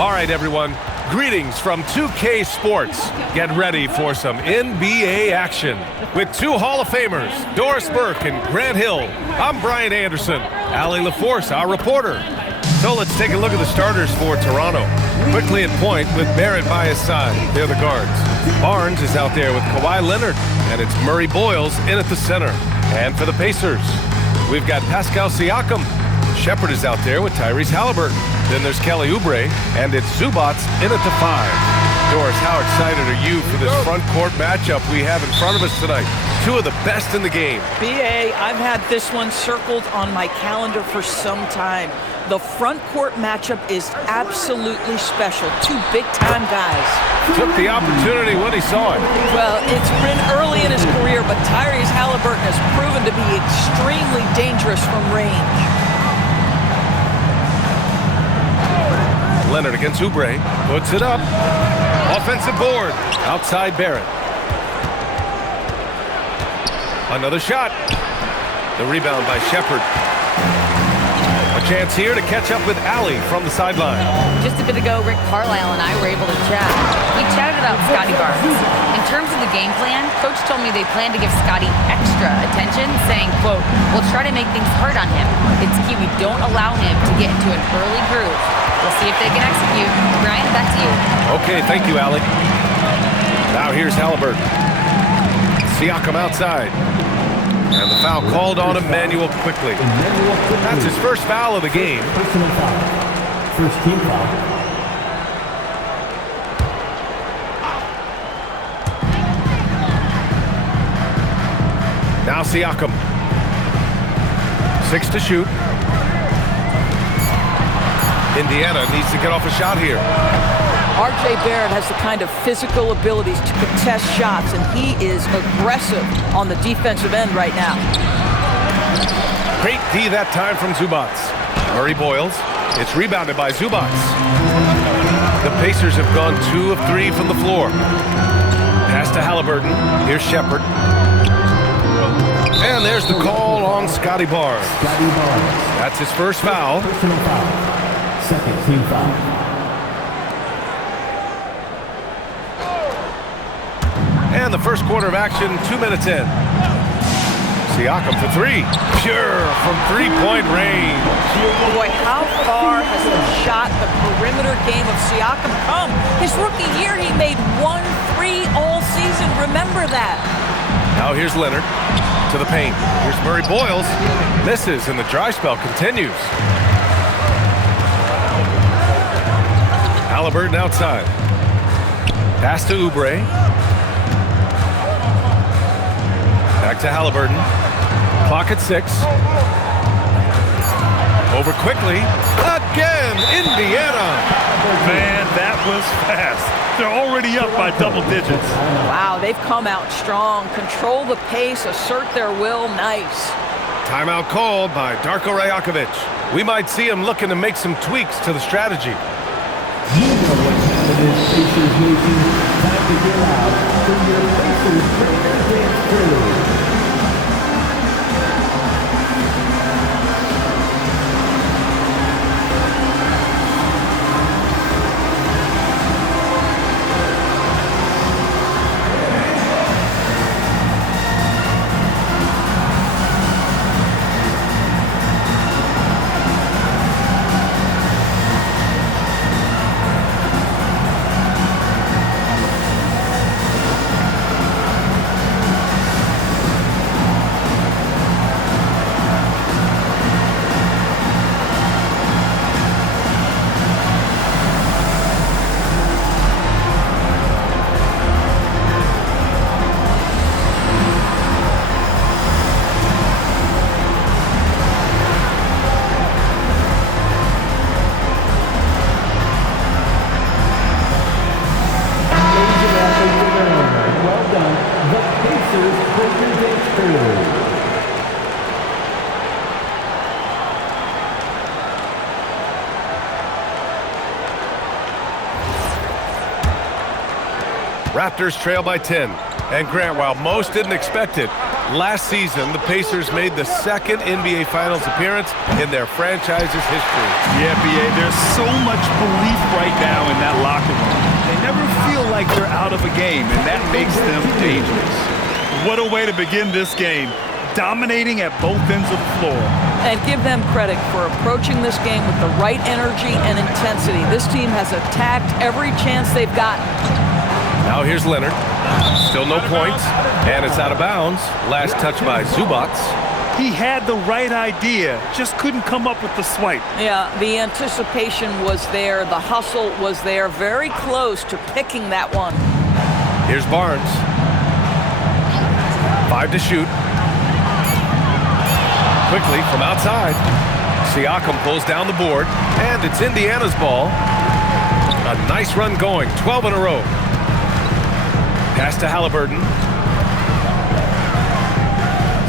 All right, everyone. Greetings from 2K Sports. Get ready for some NBA action. With two Hall of Famers, Doris Burke and Grant Hill, I'm Brian Anderson. Allie LaForce, our reporter. So let's take a look at the starters for Toronto. Quickly at point with Barrett by his side. They're the guards. Barnes is out there with Kawhi Leonard, and it's Murray Boyles in at the center. And for the Pacers, we've got Pascal Siakam. Shepherd is out there with Tyrese Halliburton. Then there's Kelly Oubre, and it's Zubac in at the 5. Doris, how excited are you for this front court matchup we have in front of us tonight? Two of the best in the game. BA, I've had this one circled on my calendar for some time. The front court matchup is absolutely special. Two big-time guys. Took the opportunity when he saw it. Well, it's been early in his career, but Tyrese Halliburton has proven to be extremely dangerous from range. Leonard against Oubre, puts it up. Offensive board, outside Barrett. Another shot. The rebound by Shepherd. A chance here to catch up with Allie from the sideline. Just a bit ago, Rick Carlisle and I were able to chat. We chatted about Scotty Barnes. In terms of the game plan, Coach told me they plan to give Scotty extra attention, saying, quote, "We'll try to make things hard on him. It's key we don't allow him to get into an early groove. We'll see if they can execute." Brian, back to you. Okay, thank you, Allie. Now here's Halliburton. Siakam outside. And the foul called on Emmanuel quickly. That's his first foul of the game. Personal foul. First team foul. Now Siakam. 6 to shoot. Indiana needs to get off a shot here. R.J. Barrett has the kind of physical abilities to contest shots, and he is aggressive on the defensive end right now. Great D that time from Zubac. Murray Boyles. It's rebounded by Zubac. The Pacers have gone 2 of 3 from the floor. Pass to Halliburton. Here's Shepherd. And there's the call on Scotty Barnes. Scotty Barnes. That's his first foul. Personal foul. Second team foul. And the first quarter of action, 2 minutes in. Siakam for 3. Pure from three-point range. Boy, how far has the shot, the perimeter game of Siakam come? His rookie year, he made 1 3 all season. Remember that. Now here's Leonard to the paint. Here's Murray Boyles. Misses, and the dry spell continues. Halliburton outside. Pass to Oubre. Back to Halliburton. Clock at 6. Over quickly. Again, Indiana. Man, that was fast. They're already up by double digits. Wow, they've come out strong. Control the pace, assert their will. Nice. Timeout called by Darko Rajakovic. We might see him looking to make some tweaks to the strategy. You know what time it is, Pacers Nation. Time to get out for your Pacers Breakers Dance Crew. Raptors trail by 10. And Grant, while most didn't expect it, Last season, the Pacers made the second NBA Finals appearance in their franchise's history. Yeah, B.A., there's so much belief right now in that locker room. They never feel like they're out of a game, and that makes them dangerous. What a way to begin this game, dominating at both ends of the floor. And give them credit for approaching this game with the right energy and intensity. This team has attacked every chance they've gotten. Now here's Leonard. Still no points, and it's out of bounds. Last touch by Zubac. He had the right idea, just couldn't come up with the swipe. Yeah, the anticipation was there. The hustle was there. Very close to picking that one. Here's Barnes. 5 to shoot. Quickly from outside. Siakam pulls down the board, and it's Indiana's ball. A nice run going, 12 in a row. Pass to Halliburton.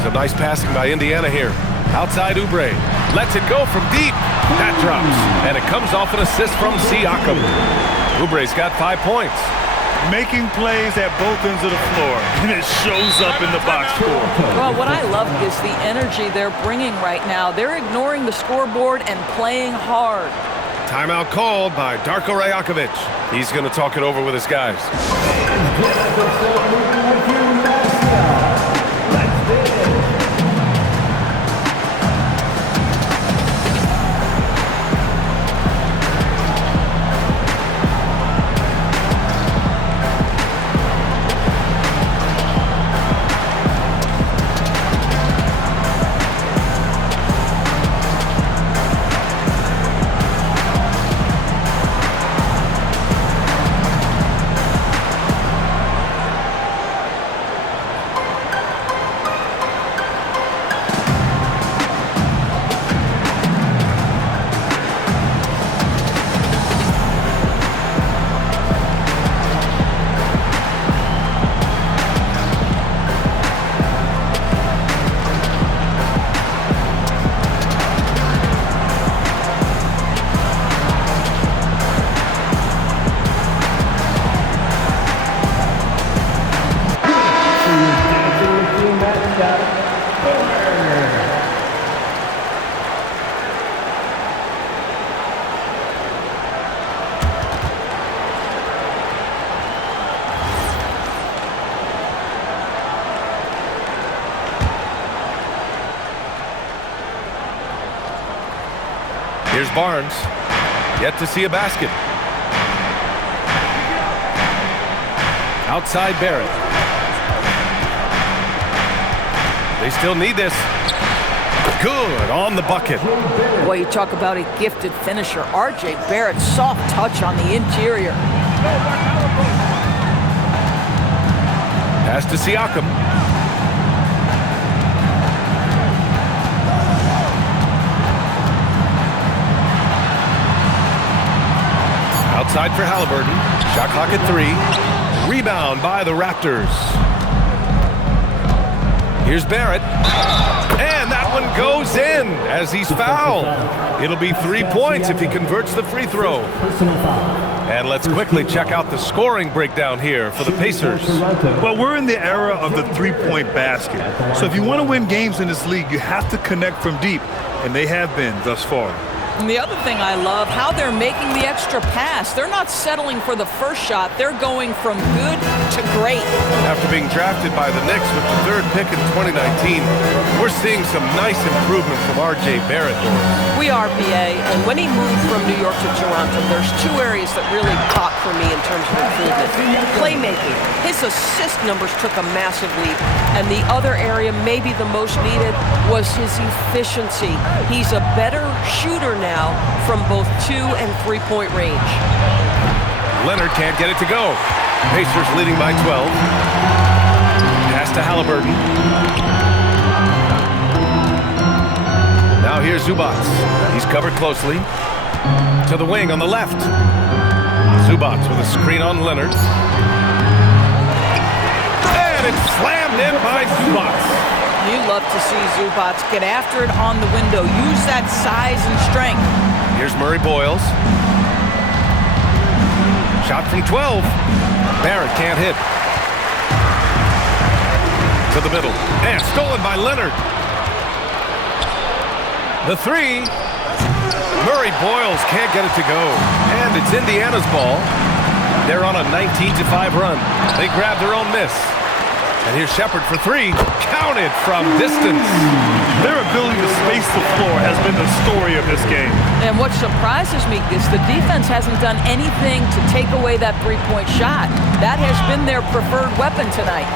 Some nice passing by Indiana here. Outside Oubre. Lets it go from deep. That drops. And it comes off an assist from Siakam. Oubre's got 5 points. Making plays at both ends of the floor, and it shows up in the box score. Well, what I love is the energy they're bringing right now. They're ignoring the scoreboard and playing hard. Timeout called by Darko Rajakovic. He's going to talk it over with his guys. Here's Barnes. Yet to see a basket. Outside Barrett. They still need this. Good on the bucket. Boy, you talk about a gifted finisher. R.J. Barrett, soft touch on the interior. Pass to Siakam. Outside for Halliburton. Shot clock at 3. Rebound by the Raptors. Here's Barrett. And that one goes in as he's fouled. It'll be 3 points if he converts the free throw. And let's quickly check out the scoring breakdown here for the Pacers. Well, we're in the era of the three-point basket. So if you want to win games in this league, you have to connect from deep. And they have been thus far. And the other thing I love, how they're making the extra pass. They're not settling for the first shot. They're going from good to great. After being drafted by the Knicks with the 3rd pick in 2019, we're seeing some nice improvement from R.J. Barrett. We are, BA, and when he moved from New York to Toronto, there's 2 areas that really caught for me in terms of improvement. Playmaking. His assist numbers took a massive leap, and the other area, maybe the most needed, was his efficiency. He's a better shooter now from both 2- and 3-point range. Leonard can't get it to go. Pacers leading by 12. Pass to Halliburton. Now here's Zubac. He's covered closely. To the wing on the left. Zubac with a screen on Leonard. And it's slammed in by Zubac. You love to see Zubac get after it on the window. Use that size and strength. Here's Murray Boyles. Shot from 12. Barrett can't hit. To the middle. And stolen by Leonard. The three. Murray Boyles can't get it to go. And it's Indiana's ball. They're on a 19-5 run. They grab their own miss. And here's Shepherd for three. Counted from distance. Their ability to space the floor has been the story of this game. And what surprises me is the defense hasn't done anything to take away that three-point shot. That has been their preferred weapon tonight.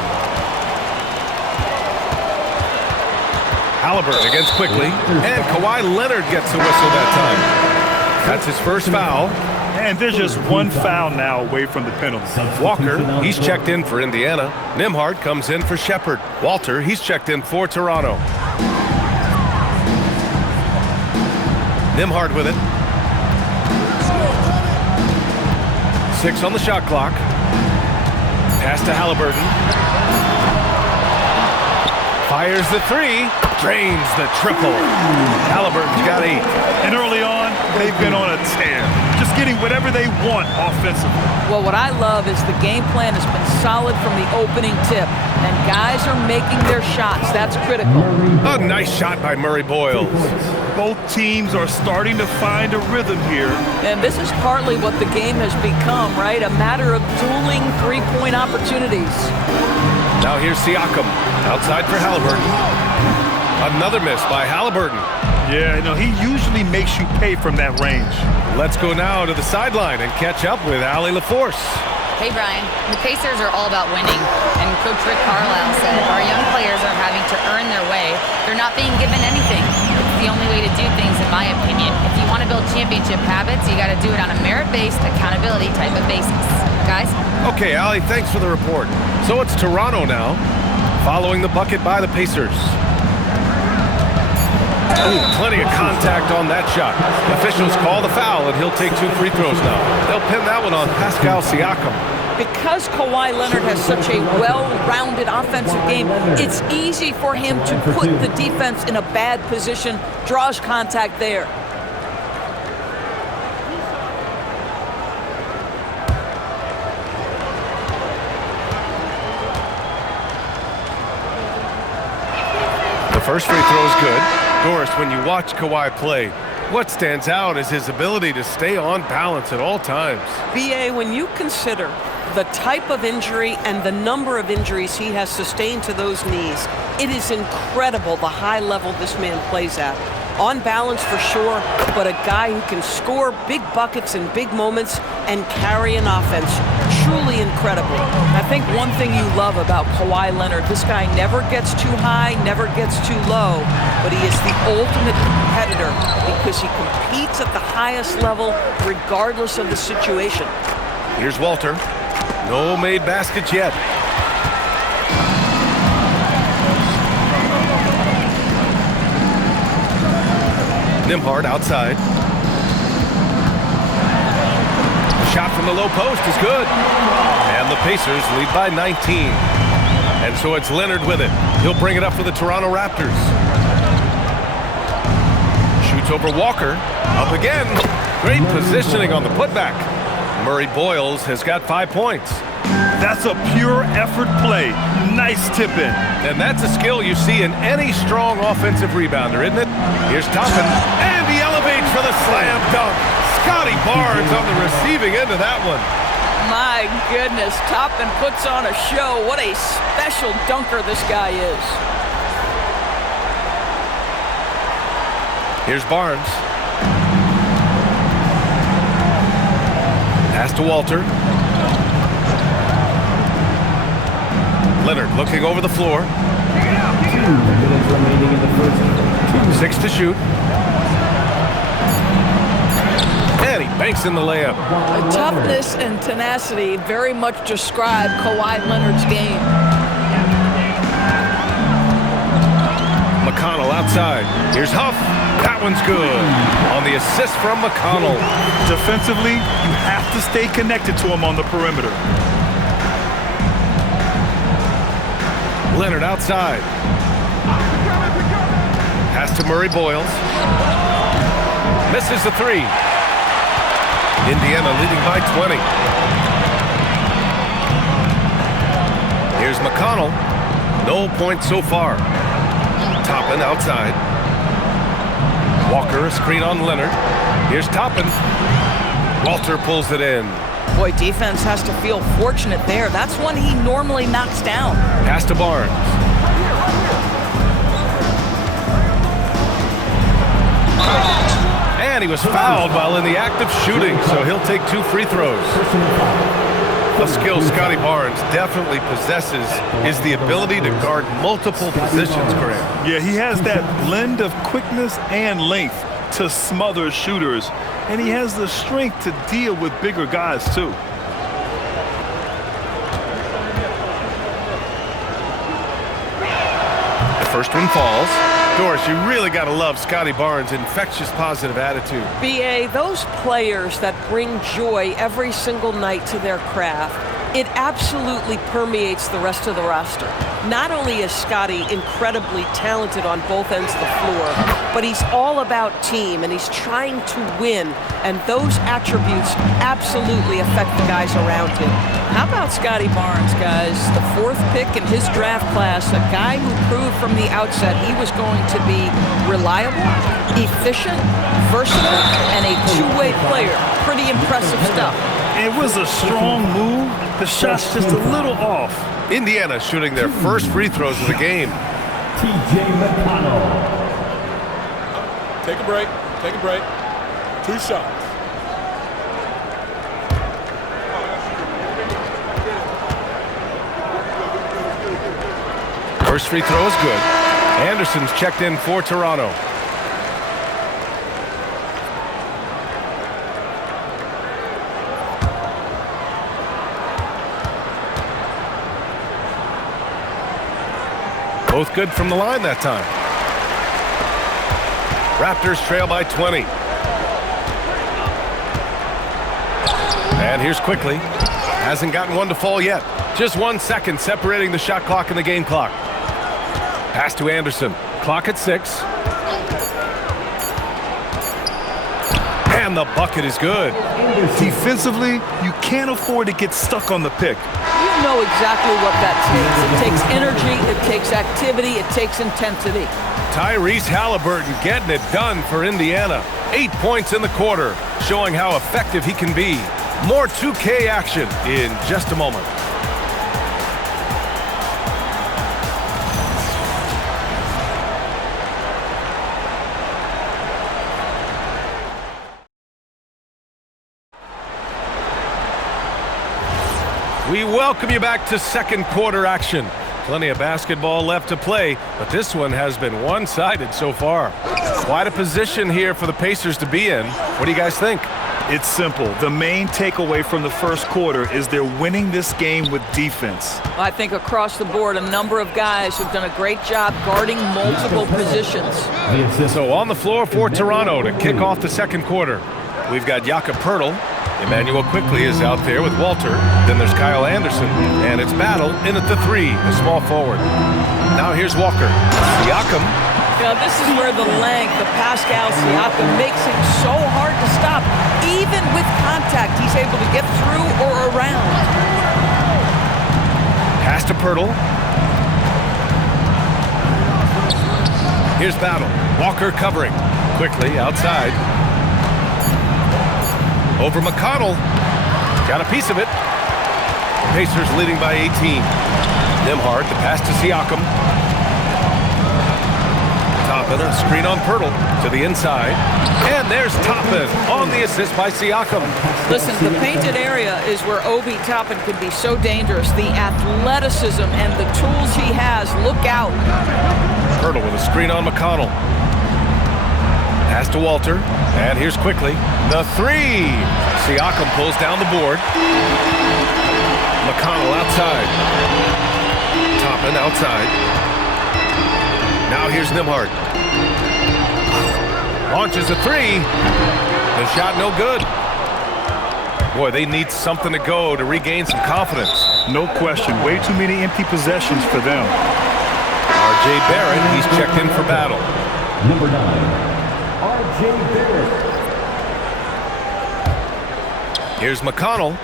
Halliburton against Quickly. And Kawhi Leonard gets a whistle that time. That's his first foul. And there's just one foul now away from the penalty. Walker, he's checked in for Indiana. Nembhard comes in for Shepherd. Walter, he's checked in for Toronto. Nembhard with it. 6 on the shot clock. Pass to Halliburton. Fires the three. Drains the triple. Halliburton's got 8. And early on, they've been on a 10. Just getting whatever they want offensively. Well, what I love is the game plan has been solid from the opening tip. And guys are making their shots. That's critical. A nice shot by Murray Boyles. Both teams are starting to find a rhythm here. And this is partly what the game has become, right? A matter of dueling three-point opportunities. Now here's Siakam. Outside for Halliburton. Another miss by Halliburton. Yeah, no, he usually makes you pay from that range. Let's go now to the sideline and catch up with Allie LaForce. Hey, Brian. The Pacers are all about winning. And Coach Rick Carlisle said our young players are having to earn their way. They're not being given anything. It's the only way to do things, in my opinion. If you want to build championship habits, you got to do it on a merit-based, accountability type of basis. Guys? Okay, Allie, thanks for the report. So it's Toronto now, following the bucket by the Pacers. Ooh, plenty of contact on that shot. Officials call the foul, and he'll take 2 free throws now. They'll pin that one on Pascal Siakam. Because Kawhi Leonard has such a well-rounded offensive game, it's easy for him to put the defense in a bad position, draws contact there. The first free throw is good. Doris, when you watch Kawhi play, what stands out is his ability to stay on balance at all times. B.A., when you consider the type of injury and the number of injuries he has sustained to those knees, it is incredible the high level this man plays at. On balance for sure, but a guy who can score big buckets in big moments and carry an offense. Truly incredible. I think one thing you love about Kawhi Leonard, this guy never gets too high, never gets too low, but he is the ultimate competitor because he competes at the highest level regardless of the situation. Here's Walter. No made baskets yet. Nembhard outside. The shot from the low post is good. And the Pacers lead by 19. And so it's Leonard with it. He'll bring it up for the Toronto Raptors. Shoots over Walker. Up again. Great positioning on the putback. Murray Boyles has got 5 points. That's a pure effort play. Nice tip in. And that's a skill you see in any strong offensive rebounder, isn't it? Here's Toppin, and he elevates for the slam dunk. Scotty Barnes on the receiving end of that one. My goodness, Toppin puts on a show. What a special dunker this guy is. Here's Barnes. Pass to Walter. Leonard looking over the floor. 2 minutes remaining in the first. 6 to shoot. And he banks in the layup. Toughness and tenacity very much describe Kawhi Leonard's game. McConnell outside. Here's Huff. That one's good. On the assist from McConnell. Defensively, you have to stay connected to him on the perimeter. Leonard outside. Pass to Murray Boyles. Misses the 3. Indiana leading by 20. Here's McConnell. No points so far. Toppin outside. Walker, a screen on Leonard. Here's Toppin. Walter pulls it in. Boy, defense has to feel fortunate there. That's one he normally knocks down. Pass to Barnes. And he was fouled while in the act of shooting, so he'll take 2 free throws. A skill Scotty Barnes definitely possesses is the ability to guard multiple positions, Graham. Yeah, he has that blend of quickness and length to smother shooters, and he has the strength to deal with bigger guys, too. The first one falls. Doris, you really got to love Scotty Barnes' infectious positive attitude. B.A., those players that bring joy every single night to their craft, it absolutely permeates the rest of the roster. Not only is Scotty incredibly talented on both ends of the floor, but he's all about team, and he's trying to win, and those attributes absolutely affect the guys around him. How about Scotty Barnes, guys? The 4th pick in his draft class, a guy who proved from the outset he was going to be reliable, efficient, versatile, and a two-way player. Pretty impressive stuff. It was a strong move. The shot's just a little off. Indiana shooting their first free throws of the game. T.J. McConnell. Take a break. Take a break. 2 shots. First free throw is good. Anderson's checked in for Toronto. Both good from the line that time. Raptors trail by 20. And here's Quickly. Hasn't gotten one to fall yet. Just 1 second separating the shot clock and the game clock. Pass to Anderson. Clock at 6. And the bucket is good. Defensively, you can't afford to get stuck on the pick. You know exactly what that takes. It takes energy, it takes activity, it takes intensity. Tyrese Halliburton getting it done for Indiana. 8 points in the quarter, showing how effective he can be. More 2K action in just a moment. We welcome you back to second quarter action. Plenty of basketball left to play, but this one has been one-sided so far. Quite a position here for the Pacers to be in. What do you guys think? It's simple. The main takeaway from the first quarter is they're winning this game with defense. I think across the board, a number of guys who've done a great job guarding multiple positions. So on the floor for Toronto to kick off the second quarter, we've got Jakob Poeltl. Emmanuel Quickly is out there with Walter. Then there's Kyle Anderson. And it's Battle in at the 3, a small forward. Now here's Walker. Siakam. You know, this is where the length of Pascal Siakam makes him so hard to stop. Even with contact, he's able to get through or around. Pass to Poeltl. Here's Battle. Walker covering. Quickly outside. Over McConnell. Got a piece of it. Pacers leading by 18. Nembhard, the pass to Siakam. Toppin, a screen on Poeltl to the inside. And there's Toppin on the assist by Siakam. Listen, the painted area is where Obi Toppin can be so dangerous. The athleticism and the tools he has. Look out. Poeltl with a screen on McConnell. Pass to Walter, and here's Quickly. The 3! Siakam pulls down the board. McConnell outside. Toppin outside. Now here's Nembhard. Launches a 3. The shot no good. Boy, they need something to go to regain some confidence. No question. Way too many empty possessions for them. R.J. Barrett, he's checked in for Battle. Number 9. R.J. Barrett. Here's McConnell.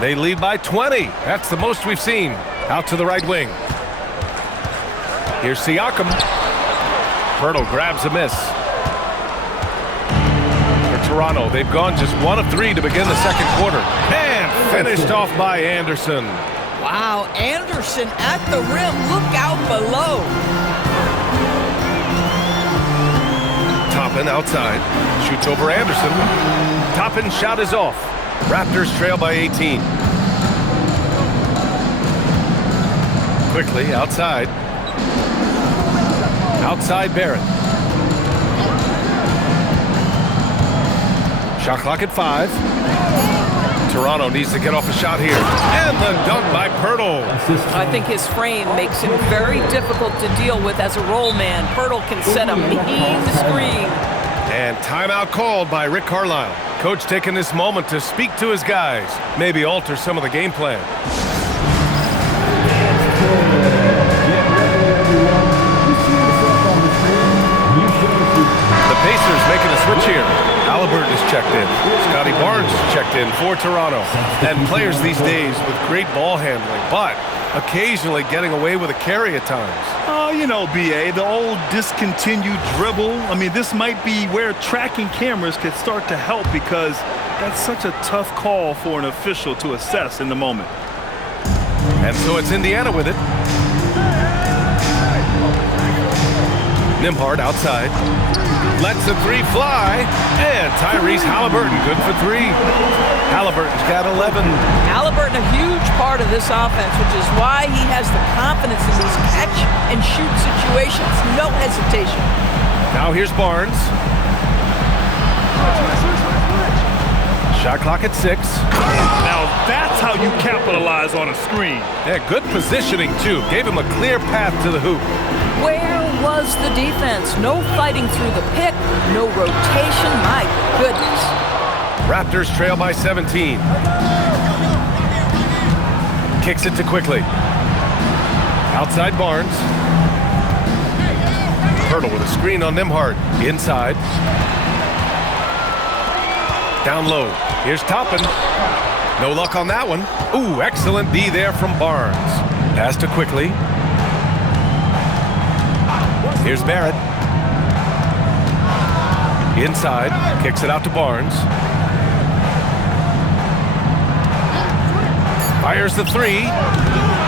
They lead by 20. That's the most we've seen. Out to the right wing. Here's Siakam. Pirtle grabs a miss. For Toronto, they've gone just 1 of 3 to begin the second quarter. And finished off by Anderson. Wow, Anderson at the rim. Look out below. Toppin outside. Shoots over Anderson. Toppin's shot is off. Raptors trail by 18. Quickly outside. Outside Barrett. Shot clock at 5. Toronto needs to get off a shot here. And the dunk by Pirtle. I think his frame makes him very difficult to deal with as a roll man. Pirtle can set a mean screen. And timeout called by Rick Carlisle. Coach taking this moment to speak to his guys. Maybe alter some of the game plan. The Pacers making a switch here. Halliburton is checked in. Scotty Barnes is checked in for Toronto. And players these days with great ball handling, but occasionally getting away with a carry at times. Oh, you know, B.A., the old discontinued dribble. I mean, this might be where tracking cameras could start to help because that's such a tough call for an official to assess in the moment. And so it's Indiana with it. Nembhard outside. Lets the 3 fly. And Tyrese Halliburton good for 3. Halliburton's got 11. Halliburton, a huge part of this offense, which is why he has the confidence in these catch and shoot situations. No hesitation. Now here's Barnes. Shot clock at 6. Now that's how you capitalize on a screen. Yeah, good positioning too. Gave him a clear path to the hoop. Where was the defense? No fighting through the pick, no rotation. My goodness. Raptors trail by 17. Kicks it to Quickly. Outside Barnes. Pirtle with a screen on Nembhard. Inside. Down low. Here's Toppin. No luck on that one. Ooh, excellent D there from Barnes. Pass to Quickly. Here's Barrett. Inside. Kicks it out to Barnes. Fires the 3.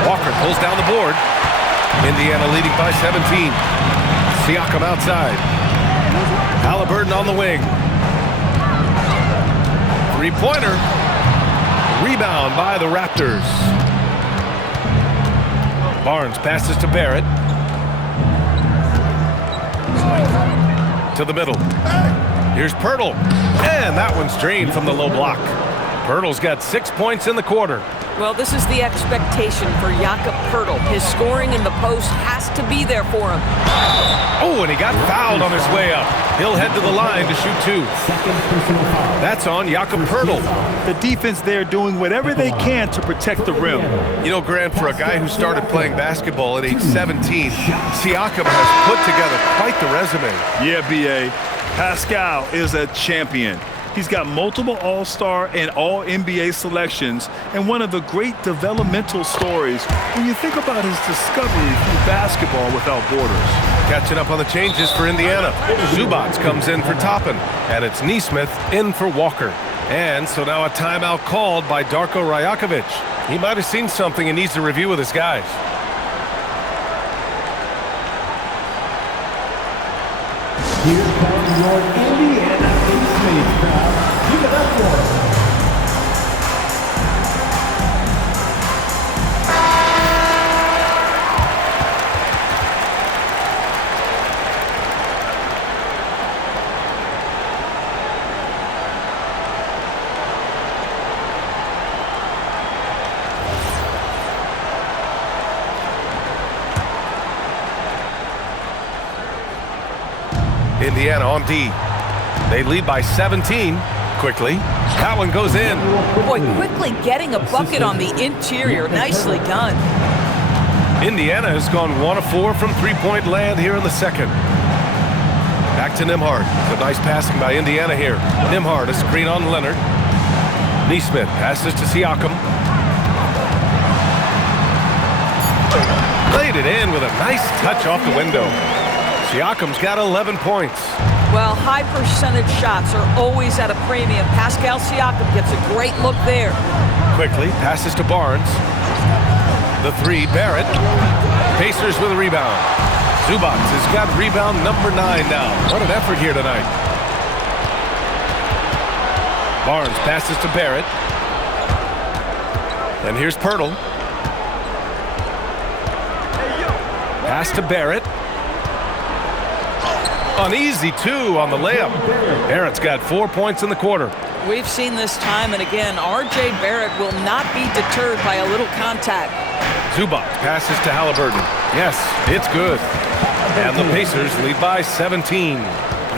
Walker pulls down the board. Indiana leading by 17. Siakam outside. Halliburton on the wing. 3-pointer. Rebound by the Raptors. Barnes passes to Barrett. To the middle. Here's Pirtle. And that one's drained from the low block. Pirtle's got 6 points in the quarter. Well, this is the expectation for Jakob Pirtle. His scoring in the post has to be there for him. Oh, and he got fouled on his way up. He'll head to the line to shoot 2. That's on Jakob Pirtle. The defense there doing whatever they can to protect the rim. You know, Grant, for a guy who started playing basketball at age 17, Siakam has put together quite the resume. Yeah, B.A. Pascal is a champion. He's got multiple All-Star and All-NBA selections, and one of the great developmental stories when you think about his discovery through basketball without borders. Catching up on the changes for Indiana. Zubac comes in for Toppin, and it's Nesmith in for Walker. And so now a timeout called by Darko Rajakovic. He might have seen something and needs to review with his guys. Here comes your Indiana Pacers crowd. Give it up for them. Indiana on D. They lead by 17. Quickly. That one goes in. Boy, Quickly getting a bucket on the interior. Nicely done. Indiana has gone 1 of 4 from three-point land here in the second. Back to Nembhard. Some nice passing by Indiana here. Nembhard, a screen on Leonard. Nesmith passes to Siakam. Laid it in with a nice touch off the window. Siakam's got 11 points. Well, high percentage shots are always at a premium. Pascal Siakam gets a great look there. Quickly passes to Barnes. The three, Barrett. Pacers with a rebound. Zubac has got rebound number 9 now. What an effort here tonight. Barnes passes to Barrett. And here's Pirtle. Pass to Barrett. An easy 2 on the layup. Barrett's got 4 points in the quarter. We've seen this time and again. R.J. Barrett will not be deterred by a little contact. Zubac passes to Halliburton. Yes, it's good. And the Pacers lead by 17.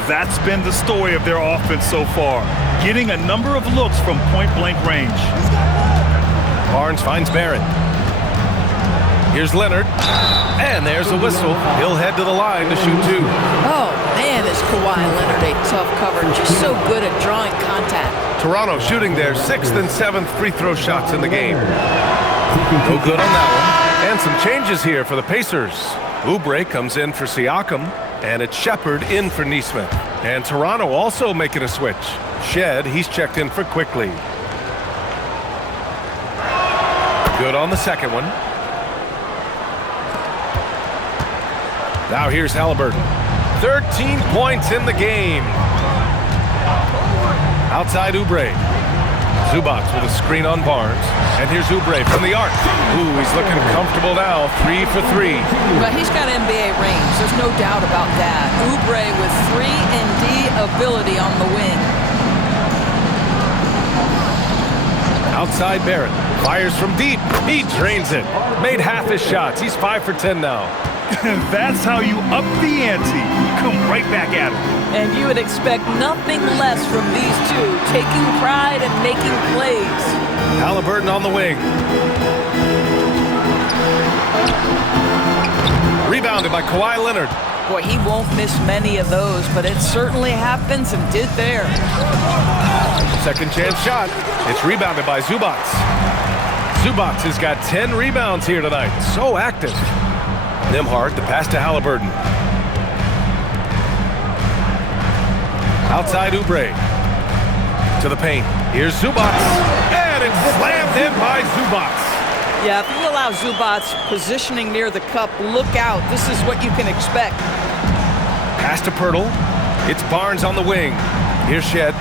That's been the story of their offense so far, getting a number of looks from point-blank range. Barnes finds Barrett. Here's Leonard. And there's the whistle. He'll head to the line to shoot 2. Oh, man, is Kawhi Leonard a tough cover. Just so good at drawing contact. Toronto shooting their 6th and 7th free throw shots in the game. No good on that one. And some changes here for the Pacers. Oubre comes in for Siakam, and it's Shepherd in for Nesmith. And Toronto also making a switch. Shed, he's checked in for Quickly. Good on the second one. Now here's Halliburton. 13 points in the game. Outside Oubre. Zubac with a screen on Barnes. And here's Oubre from the arc. Ooh, he's looking comfortable now. 3 for 3. But he's got NBA range. There's no doubt about that. Oubre with 3-and-D ability on the wing. Outside Barrett. Fires from deep. He drains it. Made half his shots. He's 5 for 10 now. That's how you up the ante. Come right back at him. And you would expect nothing less from these two, taking pride and making plays. Halliburton on the wing. Rebounded by Kawhi Leonard. Boy, he won't miss many of those, but it certainly happens and did there. Second chance shot. It's rebounded by Zubac. Zubac has got 10 rebounds here tonight. So active. Nembhard, the pass to Halliburton. Outside Oubre. To the paint. Here's Zubac. And it's slammed in by Zubac. Yeah, if you allow Zubac positioning near the cup, look out. This is what you can expect. Pass to Pirtle. It's Barnes on the wing. Here's Shed.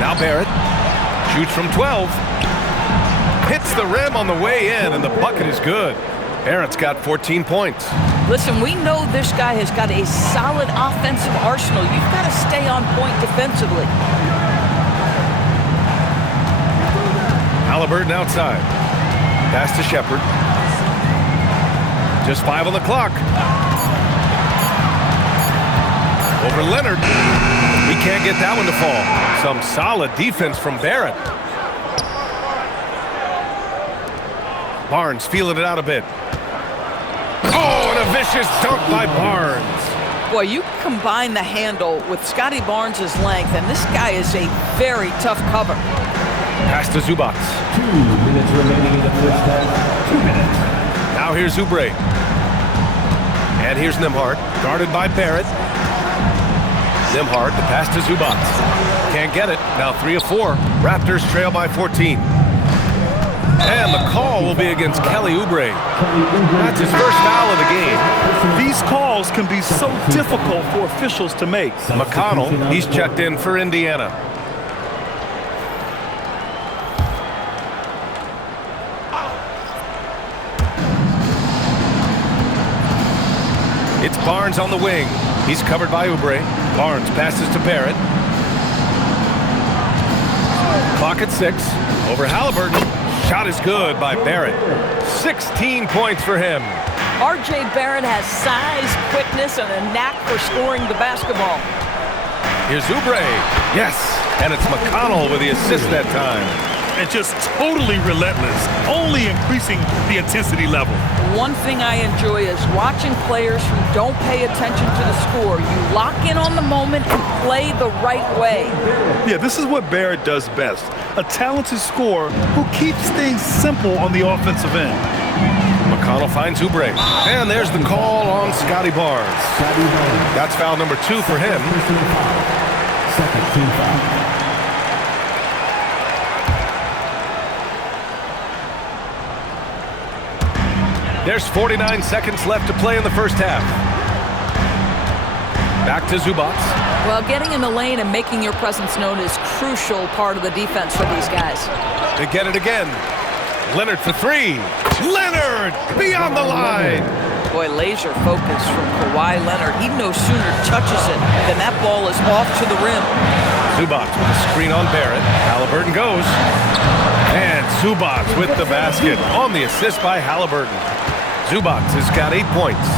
Now Barrett. Shoots from 12. Hits the rim on the way in, and the bucket is good. Barrett's got 14 points. Listen, we know this guy has got a solid offensive arsenal. You've got to stay on point defensively. Halliburton outside. Pass to Shepherd. Just 5 on the clock. Over Leonard. He can't get that one to fall. Some solid defense from Barrett. Barnes feeling it out a bit. Oh, and a vicious dunk by Barnes. Boy, you combine the handle with Scotty Barnes' length, and this guy is a very tough cover. Pass to Zubac. 2 minutes remaining in the first half. 2 minutes. Now here's Oubre. And here's Nembhard, guarded by Barrett. Nembhard, the pass to Zubac. Can't get it. Now 3 of 4. Raptors trail by 14. And the call will be against Kelly Oubre. That's his first foul of the game. These calls can be so difficult for officials to make. McConnell, he's checked in for Indiana. It's Barnes on the wing. He's covered by Oubre. Barnes passes to Barrett. Clock at 6. Over Halliburton. Shot is good by Barrett. 16 points for him. R.J. Barrett has size, quickness, and a knack for scoring the basketball. Here's Oubre. Yes, and it's McConnell with the assist that time. And just totally relentless, only increasing the intensity level. one thing I enjoy is watching players who don't pay attention to the score. You lock in on the moment and play the right way. Yeah, this is what Barrett does best. A talented scorer who keeps things simple on the offensive end. McConnell finds Oubre. And there's the call on Scotty Barnes. That's foul number 2 for him. Second team foul. There's 49 seconds left to play in the first half. Back to Zubac. Well, getting in the lane and making your presence known is crucial part of the defense for these guys. They get it again. Leonard for 3. Leonard beyond the line. Boy, laser focus from Kawhi Leonard. He no sooner touches it than that ball is off to the rim. Zubac with a screen on Barrett. Halliburton goes. And Zubac with the basket on the assist by Halliburton. Zubac has got 8 points.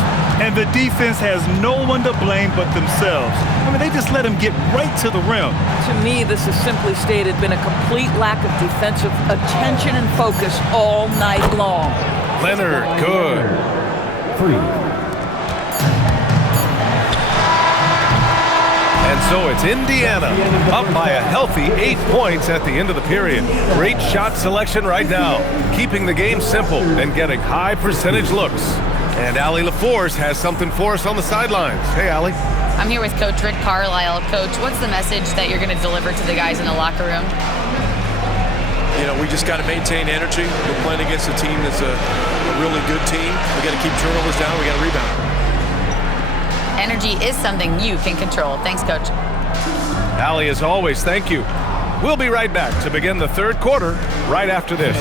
And the defense has no one to blame but themselves. I mean, they just let him get right to the rim. To me, this has simply stated been a complete lack of defensive attention and focus all night long. Leonard, good. 3. And so it's Indiana up by a healthy 8 points at the end of the period. Great shot selection right now, keeping the game simple and getting high percentage looks. And Allie LaForce has something for us on the sidelines. Hey, Allie. I'm here with Coach Rick Carlisle. Coach, what's the message that you're going to deliver to the guys in the locker room? You know, we just got to maintain energy. We're playing against a team that's a really good team. We got to keep turnovers down. We got to rebound. Energy is something you can control. Thanks, Coach. Allie, as always, thank you. We'll be right back to begin the third quarter right after this.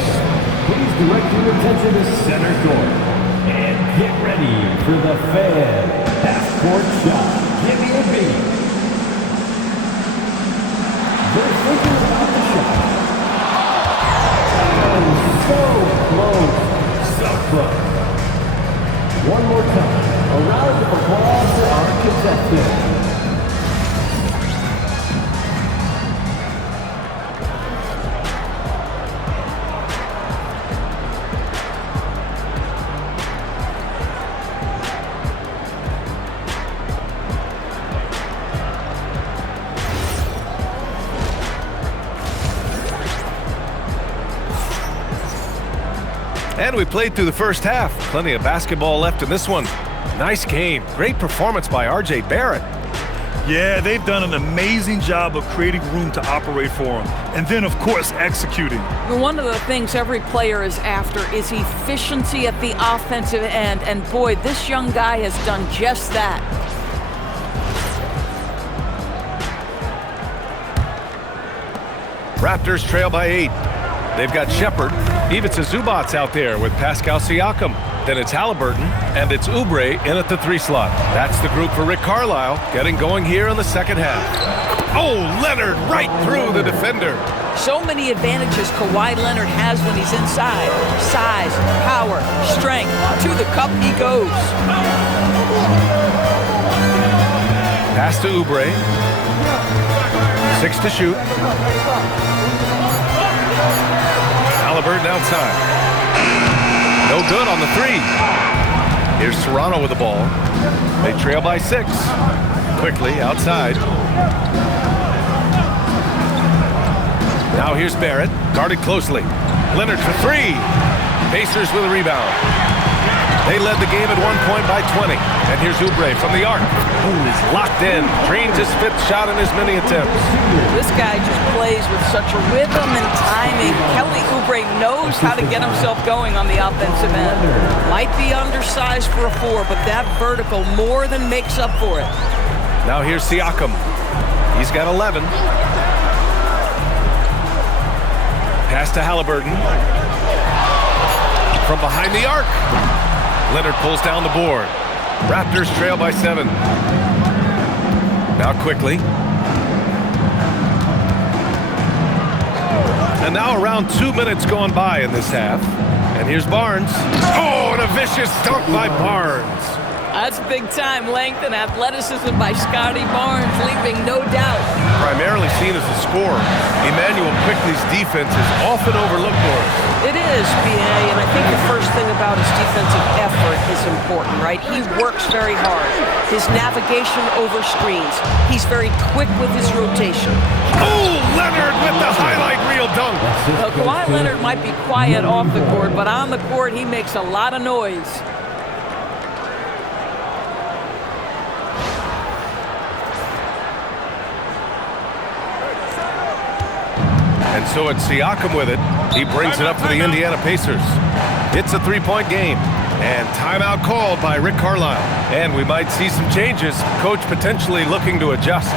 Please direct your attention to center court. And get ready for the Fed half-court shot. Give me a beat. They're thinking about the shot. And so close. So close. One more time. A round of applause for our contestants. And we played through the first half. Plenty of basketball left in this one. Nice game. Great performance by R.J. Barrett. Yeah, they've done an amazing job of creating room to operate for him. And then, of course, executing. One of the things every player is after is efficiency at the offensive end. And boy, this young guy has done just that. Raptors trail by 8. They've got Shepard. Ivica Zubac out there with Pascal Siakam. Then it's Halliburton, and it's Oubre in at the 3 slot. That's the group for Rick Carlisle, getting going here in the second half. Oh, Leonard right through the defender. So many advantages Kawhi Leonard has when he's inside. Size, power, strength. To the cup he goes. Pass to Oubre. 6 to shoot. Halliburton outside. No good on the 3. Here's Toronto with the ball. They trail by 6. Quickly outside. Now here's Barrett, guarded closely. Leonard for 3. Pacers with a rebound. They led the game at one point by 20. And here's Oubre from the arc. Ooh, he's locked in. Drains his 5th shot in as many attempts. This guy just plays with such a rhythm and timing. Kelly Oubre knows how to get himself going on the offensive end. Might be undersized for a 4, but that vertical more than makes up for it. Now here's Siakam. He's got 11. Pass to Halliburton. From behind the arc. Leonard pulls down the board. Raptors trail by 7. Now quickly. And now around 2 minutes gone by in this half. And here's Barnes. Oh, and a vicious dunk by Barnes. That's big-time length and athleticism by Scotty Barnes, leaving no doubt. Primarily seen as a scorer, Emmanuel Quickley's defense is often overlooked, Doris. It is, B.A., and I think the first thing about his defensive effort is important, right? He works very hard. His navigation over screens. He's very quick with his rotation. Oh, Leonard with the highlight reel dunk. Well, Kawhi Leonard might be quiet off the court, but on the court, he makes a lot of noise. And so it's Siakam with it. He brings it up for the Indiana Pacers. It's a three-point game. And timeout called by Rick Carlisle. And we might see some changes. Coach potentially looking to adjust.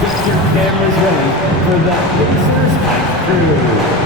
Get your cameras ready for the Pacers Hype Crew.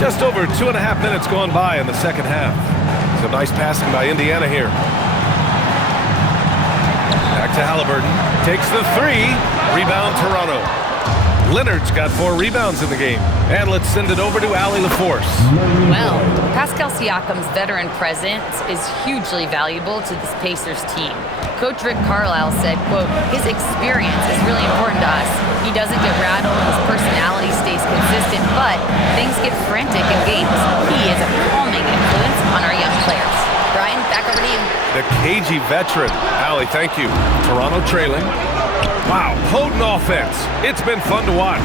Just over 2.5 minutes gone by in the second half. Some nice passing by Indiana here. Back to Halliburton. Takes the three. Rebound Toronto. Leonard's got 4 rebounds in the game. And let's send it over to Allie LaForce. Well, Pascal Siakam's veteran presence is hugely valuable to this Pacers team. Coach Rick Carlisle said, quote, his experience is really important to us. He doesn't get rattled, his personality stays consistent, but things get frantic in games. He is a calming influence on our young players. Brian, back over to you. The cagey veteran. Allie, thank you. Toronto trailing. Wow, potent offense. It's been fun to watch.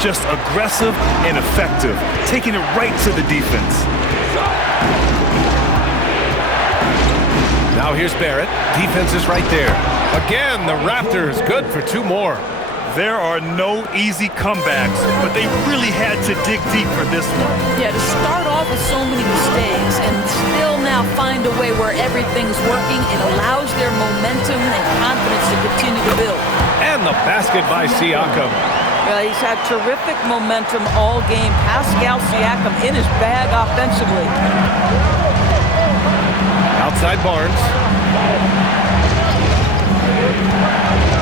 Just aggressive and effective, taking it right to the defense. Now here's Barrett. Defense is right there. Again, the Raptors good for 2 more. There are no easy comebacks, but they really had to dig deep for this one. Yeah, to start off with so many mistakes and still now find a way where everything's working, it allows their momentum and confidence to continue to build. And the basket by Siakam. Well, he's had terrific momentum all game. Pascal Siakam in his bag offensively. Outside Barnes.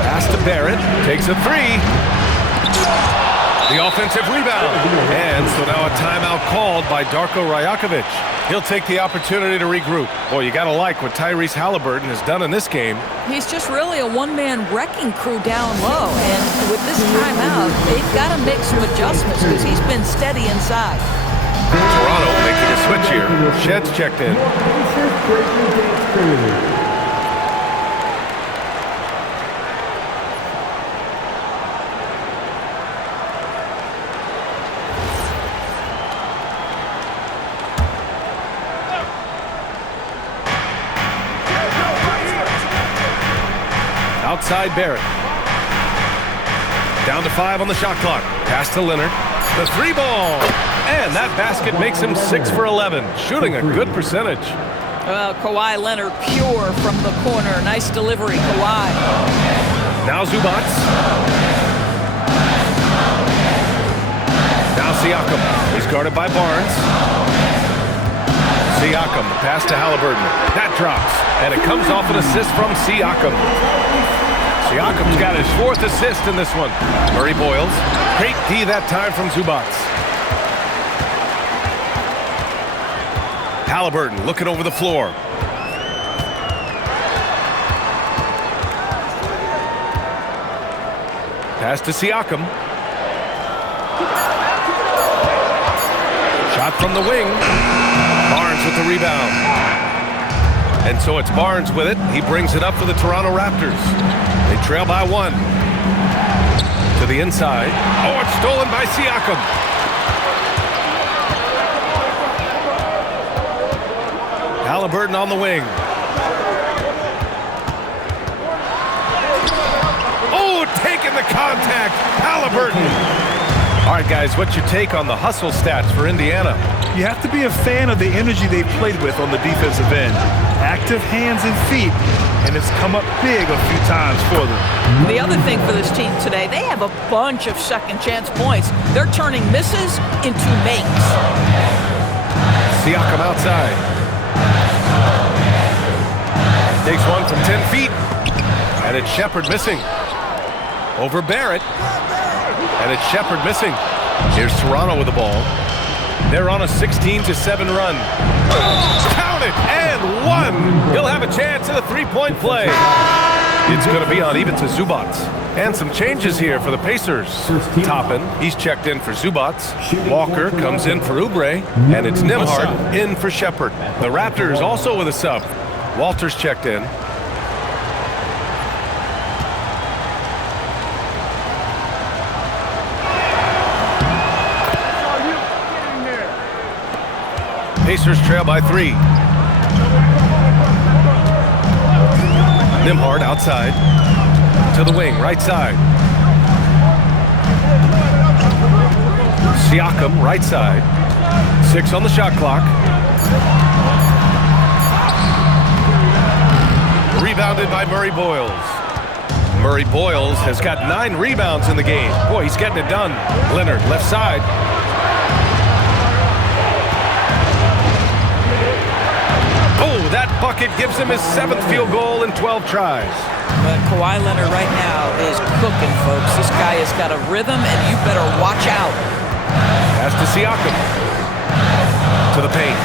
Pass to Barrett. Takes a 3. The offensive rebound. And so now a timeout called by Darko Rajakovic. He'll take the opportunity to regroup. Boy, you got to like what Tyrese Halliburton has done in this game. He's just really a one-man wrecking crew down low. And with this timeout, they've got to make some adjustments because he's been steady inside. Toronto making a switch here. Shed's checked in. Outside Barrett. Down to 5 on the shot clock. Pass to Leonard. The 3-ball. And that basket makes him 6 for 11. Shooting a good percentage. Well, Kawhi Leonard pure from the corner. Nice delivery, Kawhi. Now Zubac. Now Siakam. He's guarded by Barnes. Siakam. Pass to Halliburton. That drops. And it comes off an assist from Siakam. Siakam's got his 4th assist in this one. Murray Boyles. Great D that time from Zubac. Halliburton looking over the floor. Pass to Siakam. Shot from the wing. Barnes with the rebound. And so it's Barnes with it. He brings it up for the Toronto Raptors. They trail by 1. To the inside. Oh, it's stolen by Siakam. Halliburton on the wing. Oh, taking the contact. Halliburton. All right, guys, what's your take on the hustle stats for Indiana? You have to be a fan of the energy they've played with on the defensive end. Active hands and feet, and it's come up big a few times for them. The other thing for this team today, they have a bunch of second chance points. They're turning misses into makes. Siakam outside. Takes one from 10 feet. And it's Shepherd missing. Over Barrett. And it's Shepherd missing. Here's Toronto with the ball. They're on a 16-7 run. Count it, and one. He'll have a chance at a three-point play. It's going to be on even to Zubats. And some changes here for the Pacers. Toppin, he's checked in for Zubats. Walker comes in for Oubre. And it's Nembhard in for Shepherd. The Raptors also with a sub. Walters checked in. Pacers trail by 3. Nembhard outside. To the wing, right side. Siakam, right side. 6 on the shot clock. Rebounded by Murray Boyles. Murray Boyles has got 9 rebounds in the game. Boy, he's getting it done. Leonard, left side. Oh, that bucket gives him his 7th field goal in 12 tries. But Kawhi Leonard right now is cooking, folks. This guy has got a rhythm, and you better watch out. Pass to Siakam. To the paint.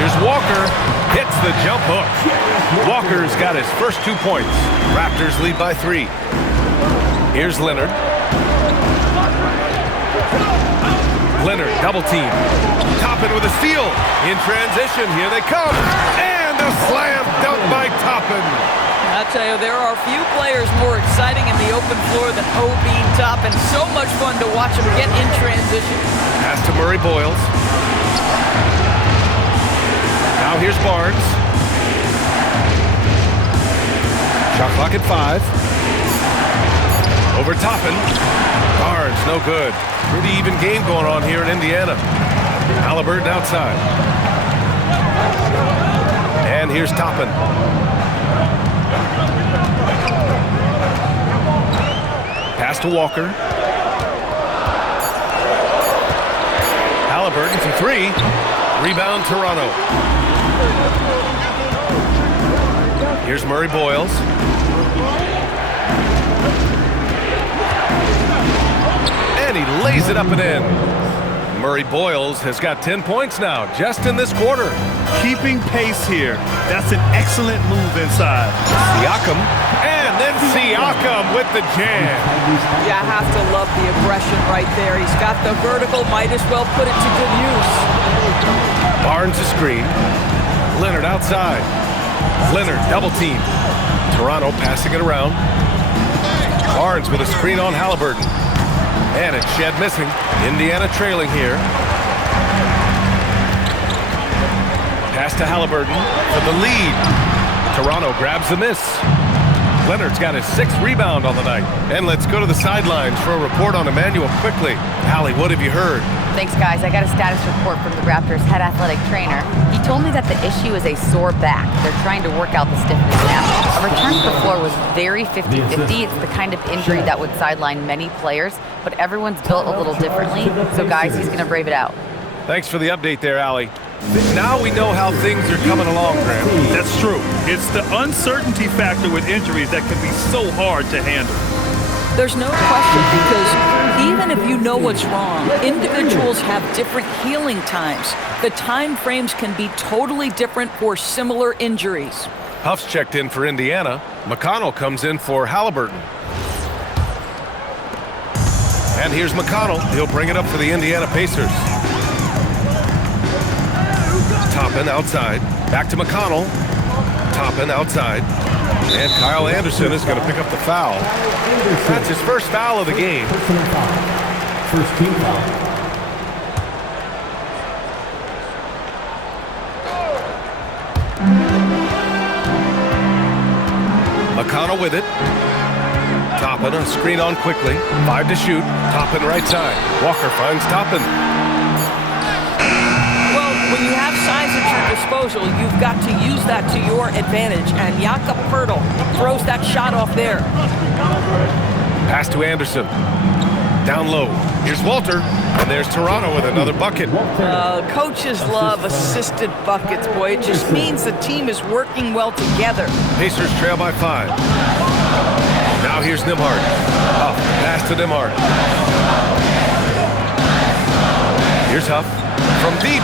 Here's Walker. Hits the jump hook. Walker's got his first 2 points. Raptors lead by 3. Here's Leonard. Leonard, double team. Toppin with a steal. In transition, here they come. And a slam dunk by Toppin. I tell you, there are few players more exciting in the open floor than Obi Toppin. So much fun to watch him get in transition. Pass to Murray Boyles. Now here's Barnes. Shot clock at 5. Over Toppin. Barnes, no good. Pretty even game going on here in Indiana. Halliburton outside. And here's Toppin. Pass to Walker. Halliburton for 3. Rebound Toronto. Here's Murray Boyles. And he lays it up and in. Murray Boyles has got 10 points now, just in this quarter. Keeping pace here. That's an excellent move inside. Siakam, and then Siakam with the jam. You have to love the aggression right there. He's got the vertical, might as well put it to good use. Barnes a screen. Leonard outside. Leonard double team. Toronto passing it around. Barnes with a screen on Halliburton. And it's Shed missing. Indiana trailing here. Pass to Halliburton for the lead. Toronto grabs the miss. Leonard's got his 6th rebound on the night. And let's go to the sidelines for a report on Emmanuel quickly. Allie, what have you heard? Thanks, guys. I got a status report from the Raptors' head athletic trainer. He told me that the issue is a sore back. They're trying to work out the stiffness now. A return to the floor was very 50-50. It's the kind of injury that would sideline many players, but everyone's built a little differently. So, guys, he's going to brave it out. Thanks for the update there, Allie. Now we know how things are coming along, Graham. That's true. It's the uncertainty factor with injuries that can be so hard to handle. There's no question, because even if you know what's wrong, individuals have different healing times. The time frames can be totally different for similar injuries. Huff's checked in for Indiana. McConnell comes in for Halliburton. And here's McConnell. He'll bring it up for the Indiana Pacers. Toppin outside. Back to McConnell. Toppin outside. And Kyle Anderson is going to pick up the foul. That's his first foul of the game. First team foul. Toronto with it. Toppin, a screen on quickly. 5 to shoot. Toppin right side. Walker finds Toppin. Well, when you have size at your disposal, you've got to use that to your advantage. And Jakob Poeltl throws that shot off there. Pass to Anderson. Down low. Here's Walter. And there's Toronto with another bucket. Coaches love assisted buckets, boy. It just means the team is working well together. Pacers trail by 5. Now here's Nembhard. Huff, pass to Nembhard. Here's Huff from deep.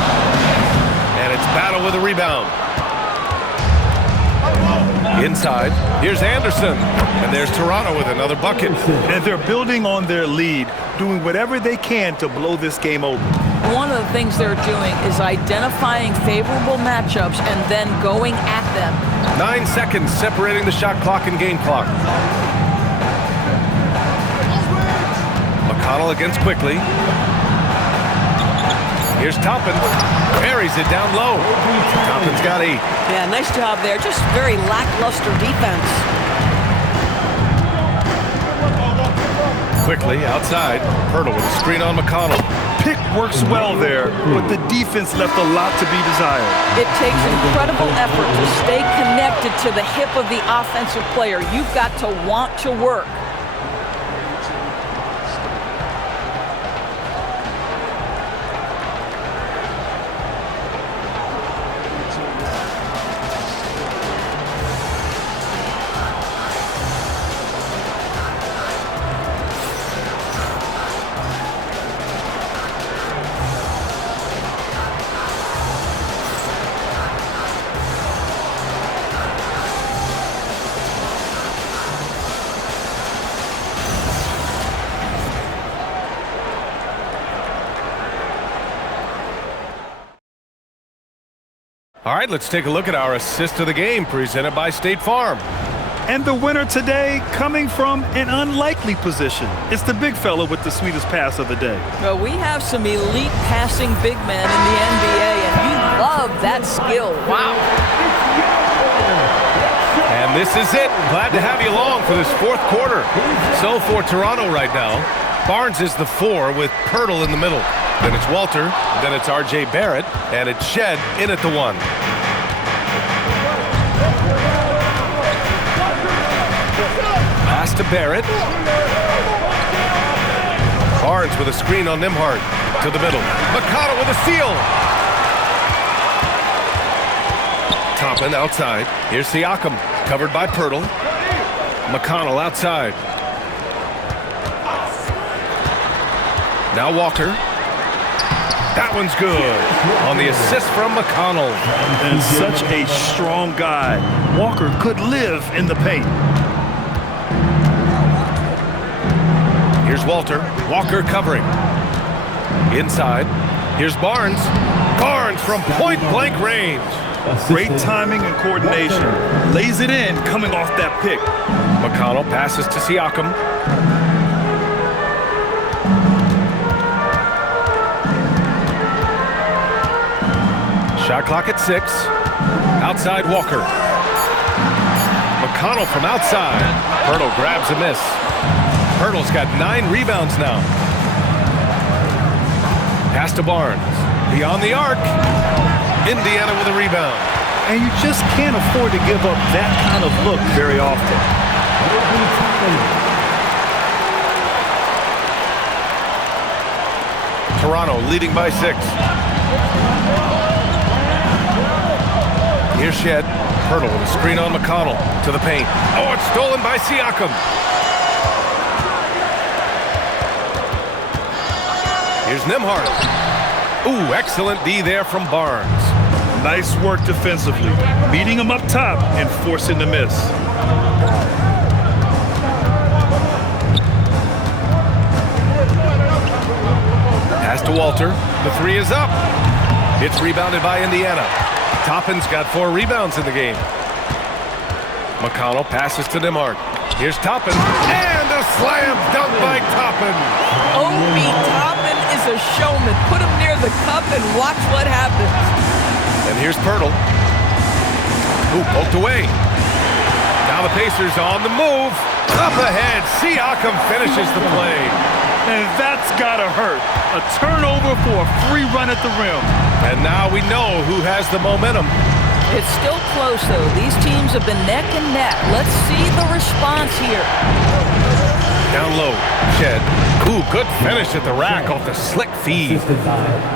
And it's Battle with a rebound. Inside, here's Anderson. And there's Toronto with another bucket. And they're building on their lead, doing whatever they can to blow this game open. One of the things they're doing is identifying favorable matchups and then going at them. 9 seconds separating the shot clock and game clock. McConnell against quickly. Here's Toppin. Buries it down low. Toppin's got 8. Yeah, nice job there. Just very lackluster defense. Quickly outside. Poeltl with a screen on McConnell. Pick works well there, but the defense left a lot to be desired. It takes incredible effort to stay connected to the hip of the offensive player. You've got to want to work. All right, let's take a look at our assist of the game presented by State Farm. And the winner today coming from an unlikely position. It's the big fella with the sweetest pass of the day. Well, we have some elite passing big men in the NBA, and you love that skill. Wow. And this is it. Glad to have you along for this 4th quarter. So for Toronto right now, Barnes is the 4 with Poeltl in the middle. Then it's Walter, then it's R.J. Barrett, and it's Shed in at the 1. Pass to Barrett. Barnes with a screen on Nembhard. To the middle. McConnell with a steal. Toppin outside. Here's Siakam, covered by Poeltl. McConnell outside. Now Walker. That one's good. On the assist from McConnell. And such a strong guy. Walker could live in the paint. Here's Walter. Walker covering. Inside. Here's Barnes. Barnes from point-blank range. Great timing and coordination. Lays it in coming off that pick. McConnell passes to Siakam. Shot clock at 6. Outside Walker. McConnell from outside. Poeltl grabs a miss. Poeltl's got 9 rebounds now. Pass to Barnes. Beyond the arc. Indiana with a rebound. And you just can't afford to give up that kind of look very often. Toronto leading by 6. Here's Shed. Poeltl with a screen on McConnell. To the paint. Oh, it's stolen by Siakam. Here's Nembhard. Ooh, excellent D there from Barnes. Nice work defensively. Beating him up top and forcing the miss. Pass to Walter. The 3 is up. It's rebounded by Indiana. Toppin's got 4 rebounds in the game. McConnell passes to Nembhard. Here's Toppin. And a slam dunk by Toppin. Obi Toppin is a showman. Put him near the cup and watch what happens. And here's Poeltl. Ooh, poked away. Now Now the Pacers on the move. Up ahead, Siakam finishes the play. And that's gotta hurt. A turnover for a free run at the rim. And now we know who has the momentum. It's still close, though. These teams have been neck and neck. Let's see the response here. Down low, Shed. Ooh, good finish at the rack off the slick feed.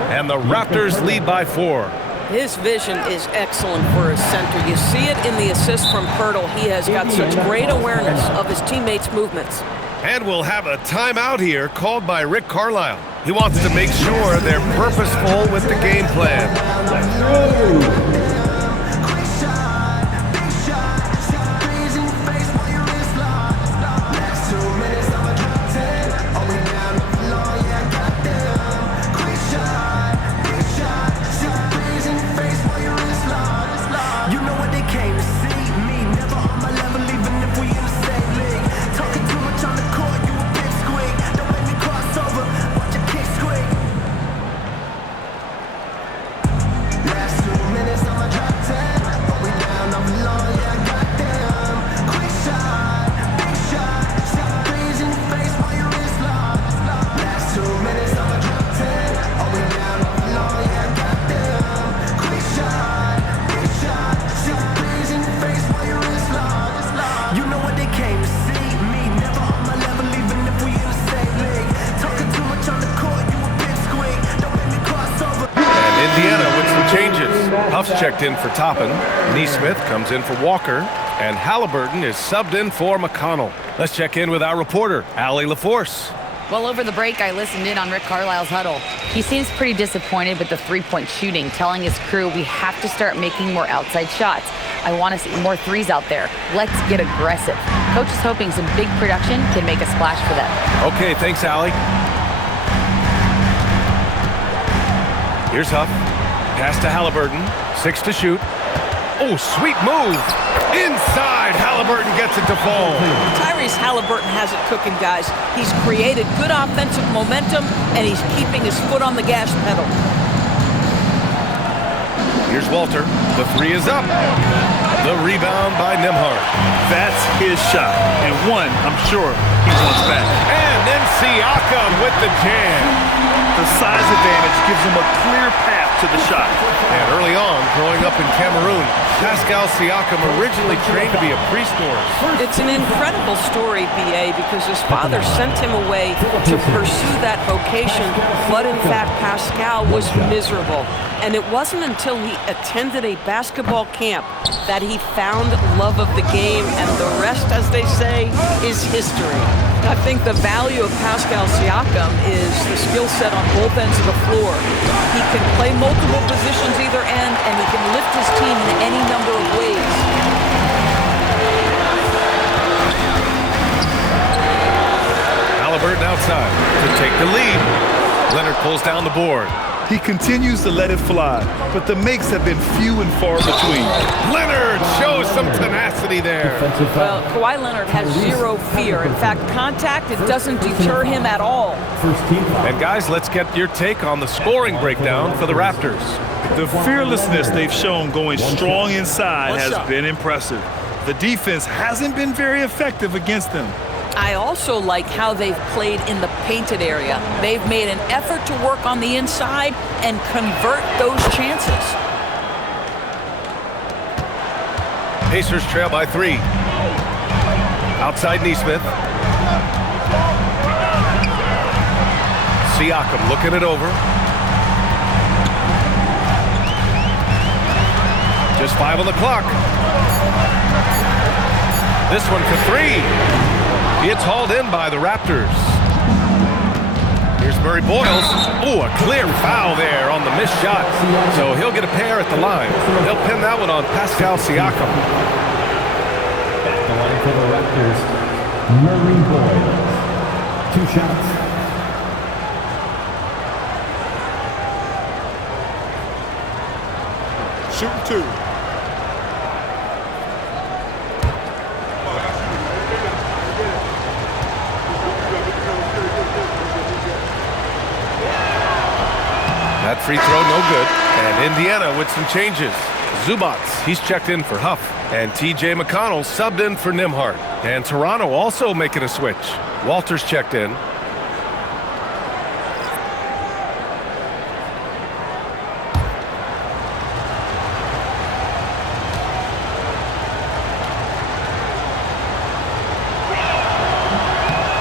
And the Raptors lead by 4. His vision is excellent for a center. You see it in the assist from Pirtle. He has got such great awareness of his teammates' movements. And we'll have a timeout here called by Rick Carlisle. He wants to make sure they're purposeful with the game plan. Huff's checked in for Toppin. Neesmith comes in for Walker. And Halliburton is subbed in for McConnell. Let's check in with our reporter, Allie LaForce. Well, over the break, I listened in on Rick Carlisle's huddle. He seems pretty disappointed with the three-point shooting, telling his crew we have to start making more outside shots. I want to see more threes out there. Let's get aggressive. Coach is hoping some big production can make a splash for them. Okay, thanks, Allie. Here's Huff. Pass to Halliburton. 6 to shoot. Oh, sweet move. Inside, Halliburton gets it to fall. Tyrese Halliburton has it cooking, guys. He's created good offensive momentum, and he's keeping his foot on the gas pedal. Here's Walter. The 3 is up. The rebound by Nembhard. That's his shot. And one, I'm sure, he wants back. And then Siakam with the jam. The size advantage gives him a clear path to the shot. And early on, growing up in Cameroon, Pascal Siakam originally trained to be a pre-scorer. It's an incredible story, B.A., because his father sent him away to pursue that vocation, but in fact, Pascal was miserable. And it wasn't until he attended a basketball camp that he found love of the game, and the rest, as they say, is history. I think the value of Pascal Siakam is the skill set on both ends of the floor. He can play multiple positions either end, and he can lift his team in any number of ways. Halliburton outside to take the lead. Leonard pulls down the board. He continues to let it fly, but the makes have been few and far between. Leonard shows some tenacity there. Well, Kawhi Leonard has zero fear. In fact, contact, it doesn't deter him at all. And guys, let's get your take on the scoring breakdown for the Raptors. The fearlessness they've shown going strong inside has been impressive. The defense hasn't been very effective against them. I also like how they've played in the painted area. They've made an effort to work on the inside and convert those chances. Pacers trail by 3. Outside Neesmith. Siakam looking it over. Just 5 on the clock. This one for 3. It's hauled in by the Raptors. Here's Murray Boyles. Oh, a clear foul there on the missed shot. So he'll get a pair at the line. They'll pin that one on Pascal Siakam. At the line for the Raptors, Murray Boyles. 2 shots. Shooting 2. That free throw no good. And Indiana with some changes. Zubats, he's checked in for Huff. And TJ McConnell subbed in for Nimhart. And Toronto also making a switch. Walters checked in.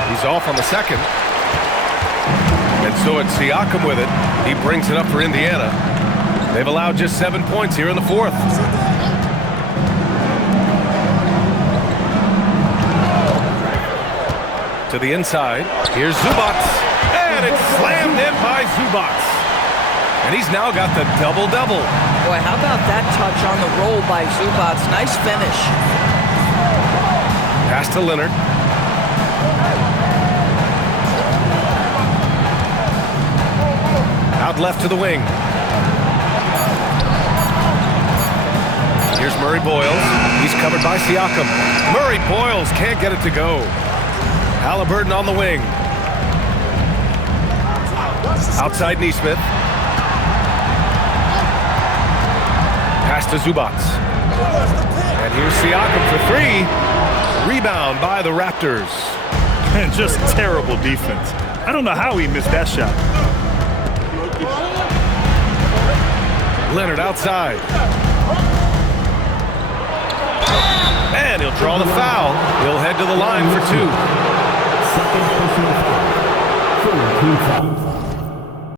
He's off on the second. And so it's Siakam with it. He brings it up for Indiana. They've allowed just 7 points here in the fourth. To the inside. Here's Zubats. And it's slammed in by Zubats. And he's now got the double-double. Boy, how about that touch on the roll by Zubats? Nice finish. Pass to Leonard. Out left to the wing. Here's Murray Boyles. He's covered by Siakam. Murray Boyles can't get it to go. Halliburton on the wing. Outside Nesmith. Pass to Zubats. And here's Siakam for three. Rebound by the Raptors. And just terrible defense. I don't know how he missed that shot. Leonard outside. And he'll draw the foul. He'll head to the line for two. Second personal foul. 14 fouls.